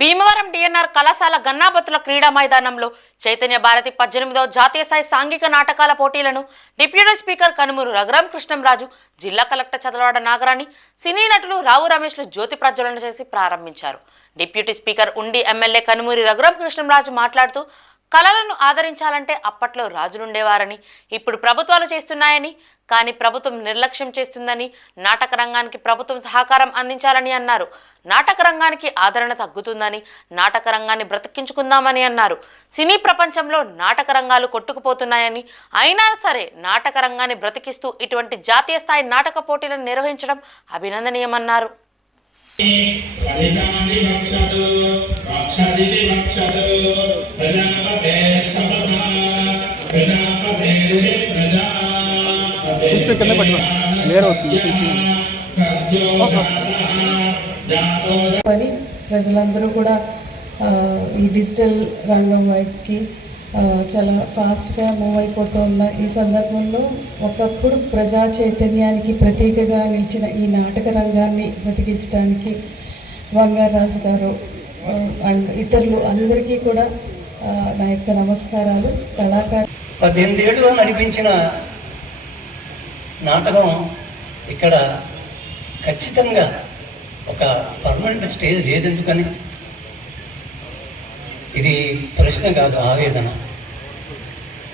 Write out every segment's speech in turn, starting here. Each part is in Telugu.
భీమవరం డిఎన్ఆర్ కళాశాల గన్నాబత్తుల క్రీడా మైదానంలో చైతన్య భారతి 18వ జాతీయ స్థాయి సాంఘిక నాటకాల పోటీలను డిప్యూటీ స్పీకర్ కనుమూరు రఘురామ కృష్ణంరాజు, జిల్లా కలెక్టర్ చదలవాడ నాగరాణి, సినీ నటులు రావు రమేష్లు జ్యోతి ప్రజ్వలన చేసి ప్రారంభించారు. డిప్యూటీ స్పీకర్ ఉండి ఎమ్మెల్యే కనుమూరి రఘురామ కృష్ణంరాజు మాట్లాడుతూ కళలను ఆదరించాలంటే అప్పట్లో రాజులుండేవారని, ఇప్పుడు ప్రభుత్వాలు చేస్తున్నాయని, కానీ ప్రభుత్వం నిర్లక్ష్యం చేస్తుందని, నాటక రంగానికి ప్రభుత్వం సహకారం అందించాలని అన్నారు. నాటక రంగానికి ఆదరణ తగ్గుతుందని, నాటక రంగాన్ని బ్రతికించుకుందామని అన్నారు. సినీ ప్రపంచంలో నాటక రంగాలు కొట్టుకుపోతున్నాయని, అయినా సరే నాటక రంగాన్ని బ్రతికిస్తూ ఇటువంటి జాతీయ స్థాయి నాటక పోటీలను నిర్వహించడం అభినందనీయమన్నారు. ప్రజలందరూ కూడా ఈ డిజిటల్ రంగం వైపుకి చాలా ఫాస్ట్గా మూవ్ అయిపోతూ ఉన్న ఈ సందర్భంలో ఒకప్పుడు ప్రజా చైతన్యానికి ప్రతీకగా నిలిచిన ఈ నాటక రంగాన్ని బ్రతికించడానికి బంగారాజు గారు అండ్ ఇతరులు అందరికీ కూడా నా యొక్క నమస్కారాలు. 18 ఏళ్ళుగా నడిపించిన నాటకం ఇక్కడ ఖచ్చితంగా ఒక పర్మనెంట్ స్టేజ్ లేదెందుకని, ఇది ప్రశ్న కాదు, ఆవేదన.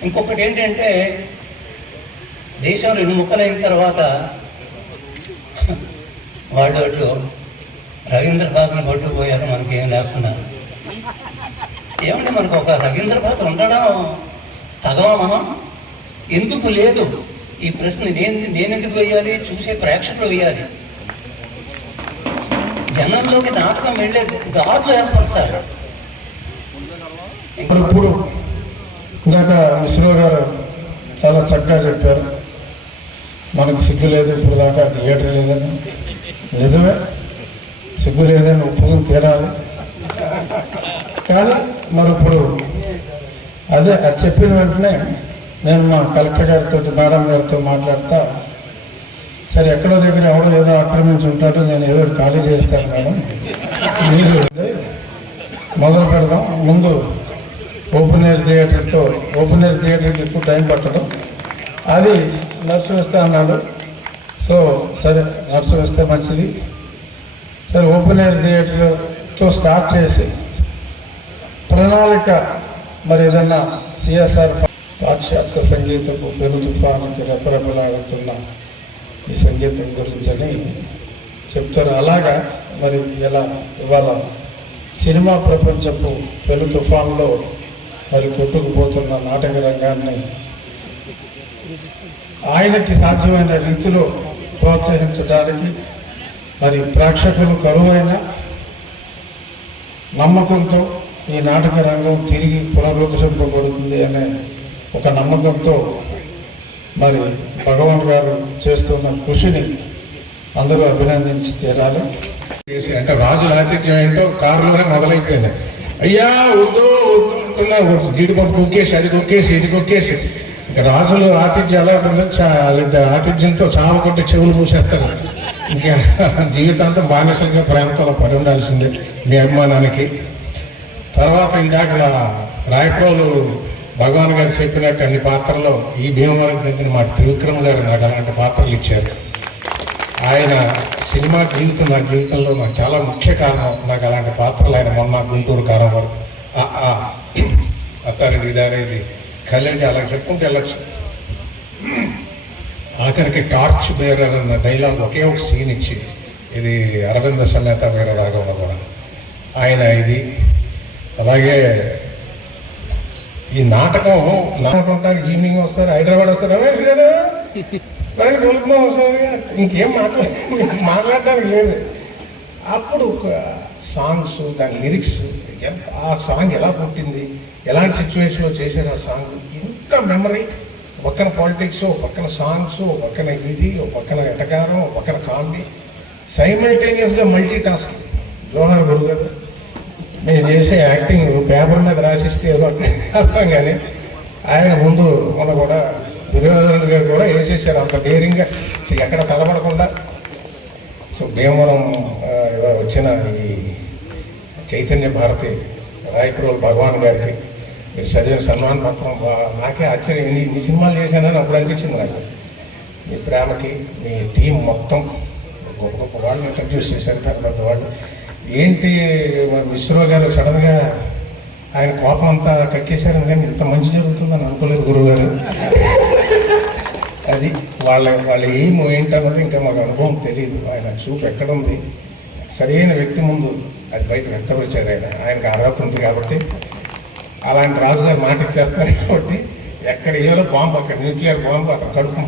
ఇంకొకటి ఏంటంటే, దేశం 2 ముక్కలైన తర్వాత వాళ్ళు అటు రవీంద్ర భారతిని పట్టుకుపోయారు, మనకేం లేకుండా. ఏమంటే మనకు ఒక రవీంద్ర భారతి ఉండడం తగవా మనం? ఎందుకు లేదు ఈ ప్రశ్న? నేనెందుకు వేయాలి? చూసే ప్రేక్షకులు వేయాలి. జనంలోకి నాటకం వెళ్ళే దారులు ఏర్పరచాలి. ఇప్పుడు ఇందాక విష్ణు గారు చాలా చక్కగా చెప్పారు, మనకు సిగ్గు లేదు ఇప్పుడు దాకా థియేటర్ లేదని. నిజమే, సిగ్గు లేదని ఒప్పుకుని తీరాలి. కానీ మరి ఇప్పుడు అది చెప్పిన వెంటనే నేను మా కలెక్టర్ గారితో, మేడం గారితో మాట్లాడతా, సరే ఎక్కడో దగ్గర ఎవడో ఏదో ఆక్రమించి ఉంటాడో, నేను ఏదో ఖాళీ చేస్తాను మేడం, మీరు మొదలు పెడదాం. ముందు ఓపెన్ ఎయిర్ థియేటర్కి ఎక్కువ టైం పట్టడం, అది నర్సు వేస్తే అన్నాడు. సో సరే నర్సు వేస్తే మంచిది. సరే ఓపెన్ ఎయిర్ థియేటర్తో స్టార్ట్ చేసి ప్రణాళిక మరి ఏదన్నా సిఎస్ఆర్ పాశ్చాత్య సంగీతపు పెను తుఫానికి రెపరెపలాడుతున్న ఈ సంగీతం గురించని చెప్తారు. అలాగా మరి ఇలా ఇవాళ సినిమా ప్రపంచపు పెను తుఫాన్లో మరి కొట్టుకుపోతున్న నాటక రంగాన్ని ఆయనకి సాధ్యమైన రీతిలో ప్రోత్సహించడానికి మరి ప్రేక్షకులు కరువైన నమ్మకంతో ఈ నాటక రంగం తిరిగి పునరుద్ధరింపబడుతుంది అనే ఒక నమ్మకంతో మరి భగవాన్ గారు చేస్తున్న కృషిని అందరూ అభినందించి తీరాలి. అంటే రాజుల ఆతిథ్యం ఏంటో కారులోనే మొదలైపోయింది. అయ్యా వద్దు వద్దు, జీడిపప్పు కుక్కేసి, అది కుక్కేసి, ఇది కుక్కేసి. ఇంకా రాజులు ఆతిథ్యం ఎలా ఉంటుంది, ఆతిథ్యంతో చావ కొట్టి చెవులు మూసేస్తారు. ఇంకా జీవితాంతం బానిసంగా ప్రేమతో పడి ఉండాల్సిందే మీ అభిమానానికి. తర్వాత ఇందాక రాయప్రోలు భగవాన్ గారు చెప్పినట్టు అన్ని పాత్రల్లో ఈ భీమవరం చెందిన మా త్రివిక్రమ్ గారు నాకు అలాంటి పాత్రలు ఇచ్చారు. ఆయన సినిమా జీవితం నా జీవితంలో నాకు చాలా ముఖ్య కారణం. నాకు అలాంటి పాత్రలు ఆయన మొన్న గుంటూరు కారం వరకు అత్తారెడ్డి ఇదారేది కళ్యాణ్ అలా చెప్పుకుంటే వెళ్ళచ్చు. ఆఖరికి టార్చ్ బేరర్ అన్న డైలాగ్ ఒకే ఒక సీన్ ఇచ్చి, ఇది అరవింద సమేత వీర రాఘవ కూడా ఆయన ఇది. అలాగే ఈ నాటకం ఈవినింగ్ వస్తారు, హైదరాబాద్ వస్తారు, రమేష్ గారు వెళ్తున్నాం వస్తారు, ఇంకేం మాట్లాడడానికి లేదు. అప్పుడు సాంగ్స్, దాని లిరిక్స్, ఆ సాంగ్ ఎలా పుట్టింది, ఎలాంటి సిచ్యువేషన్లో చేసేది ఆ సాంగ్, ఇంత మెమరీ. పక్కన పాలిటిక్స్, పక్కన సాంగ్స్, పక్కన ఇది, పక్కన ఎటకారం, పక్కన కామెడీ, సైమల్టేనియస్గా మల్టీ టాస్కింగ్. జోహార్ గురు గారు నేను చేసే యాక్టింగ్ పేపర్ మీద రాసిస్తే ఏదో అర్థం, కానీ ఆయన ముందు మన కూడా దుర్యోధనుడు గారు కూడా వేసేసారు అంత డేరింగ్గా, ఎక్కడ తడబడకుండా. సో భీమవరం వచ్చిన ఈ చైతన్య భారతి రాయపురోలు భగవాన్ గారికి మీరు చదివిన సన్మాన పత్రం నాకే ఆశ్చర్యం, ఇన్ని సినిమాలు చేశానని అప్పుడు అనిపించింది నాకు. మీ ప్రేమకి మీ టీం మొత్తం గొప్ప గొప్ప వాళ్ళని ఇంట్రడ్యూస్ చేశారు, పెద్ద పెద్ద వాళ్ళు. ఏంటి మరి ఇస్రో గారు సడన్గా ఆయన కోపం అంతా కక్కేశారని, కానీ ఇంత మంచి జరుగుతుందని అనుకోలేదు గురువుగారు. అది వాళ్ళ ఎయిమ్ ఏంటన్నది ఇంకా మాకు అనుభవం తెలియదు. ఆయన చూపు ఎక్కడుంది, సరైన వ్యక్తి ముందు అది బయట వ్యక్తపరిచారు. ఆయనకు అర్హత ఉంది కాబట్టి, అలాంటి రాజుగారు మాట ఇచ్చేస్తారు కాబట్టి ఎక్కడ ఏదో బాంబు, అక్కడ న్యూక్లియర్ బాంబు అతను కడుపు